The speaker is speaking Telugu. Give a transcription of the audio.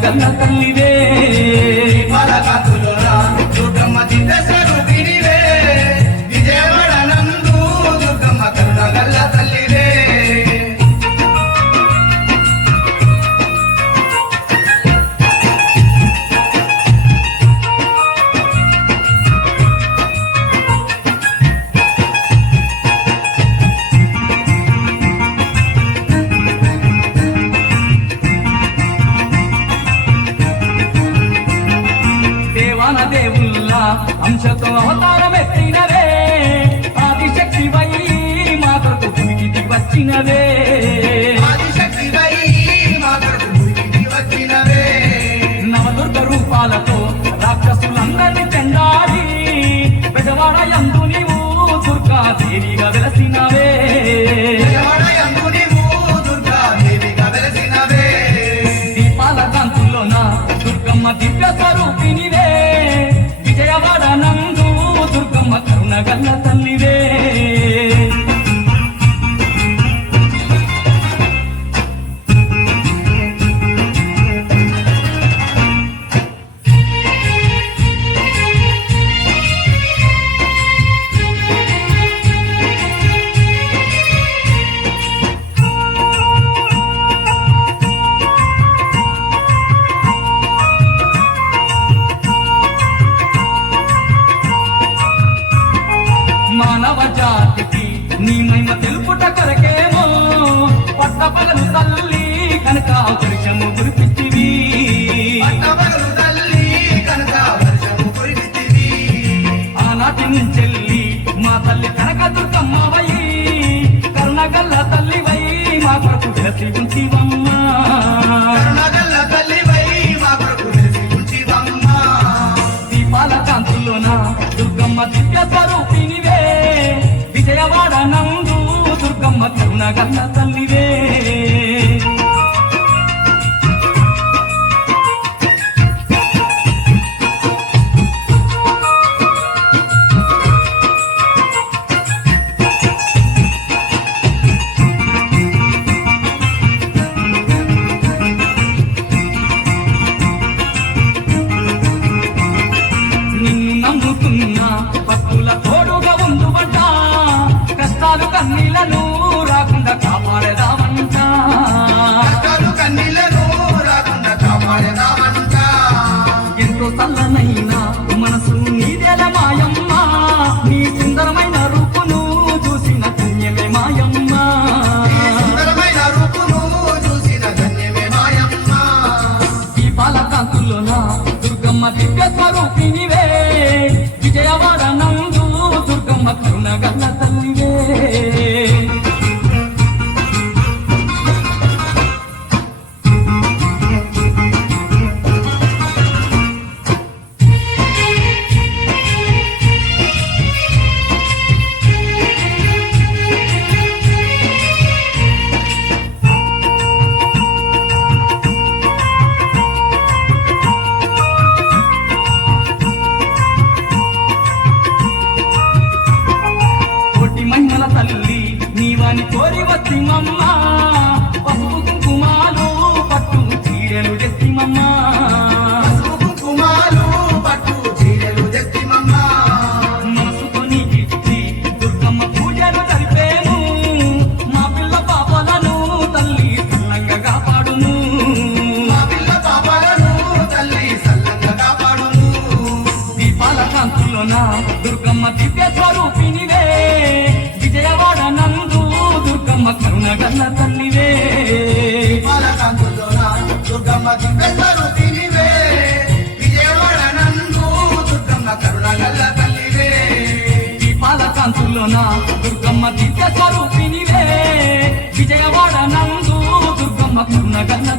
కరుణగల్ల తల్లివే బాలకాతులోన దుర్గమ్మ దివ్యస్వరూపిణివే విజయవాడ నందు దుర్గమ్మ కరుణగల్ల తల్లివే దేవుల్లా అంశతో అవతారమెత్తినవే ఆదిశక్తివై మాతకు భూమికి వచ్చినవే ఆదిశక్తివై మాతకు భూమికి వచ్చినవే నవదుర్గ రూపాలతో రాక్షసులందరినీ చెండాడి పెదవాడ యందు నీవు దుర్గాదేవిగా వెలసినవే దీపాల కాంతుల్లోన దుర్గమ్మ దివ్య స్వరూపిణివే విజయవాడ నందు దుర్గమ్మ కరుణగల్ల తల్లివే మానవ జాతికి నీ మహిమ తెలుపుట కొరకేమో పట్టపగలు తల్లి కనుక వర్షము కురిపితివి ఆనాటి నుంచెల్లి మా తల్లి కనక దుర్గమ్మవై కరుణగల్ల తల్లివై మా కొరకు వెలసి ఉంచివమ్మా దీపాల కాంతుల్లోన దుర్గమ్మ దివ్య స్వరూపిణివే విజయవాడ నందు దుర్గమ్మ కరుణగల్ల తల్లివే నిన్ను నమ్ముతున్న భక్తుల తోడుగా ఉండువంట కష్టాలు కన్నీళ్లను రాకుండా కాపాడదామంట ఎంతో చల్లనైన మనసు నీదెల మాయమ్మ నీ సుందరమైన రూపును చూసిన పుణ్యమే మాయమ్మ దీపాల కాంతుల్లోన దుర్గమ్మ దివ్య స్వరూపిణివే విజయవాడ నందు దుర్గమ్మ కరుణగల్ల తల్లివే కోటి మహిమల తల్లి నీవని కోరి వచ్చిమమ్మ పసుపు కుంకుమాలు పట్టు చీరలు తెచ్చిమమ్మ మనసుతో నీకిచ్చి దుర్గమ్మ పూజలు జరిపేను మా పిల్ల పాపలను తల్లి సల్లంగా కాపాడును దీపాల కాంతుల్లోన దుర్గమ్మ దివ్య స్వరూపిణివే విజయవాడ నందు దుర్గమ్మ కరుణగల్ల తల్లివే దుర్గమ్మ దివ్యస్వరూపిణివే విజయవాడ నందు దుర్గమ్మ కరుణగల్ల తల్లివే దీపాల కాంతుల్లోన దుర్గమ్మ దివ్య స్వరూపిణివే విజయవాడ నందు దుర్గమ్మ కరుణగల్ల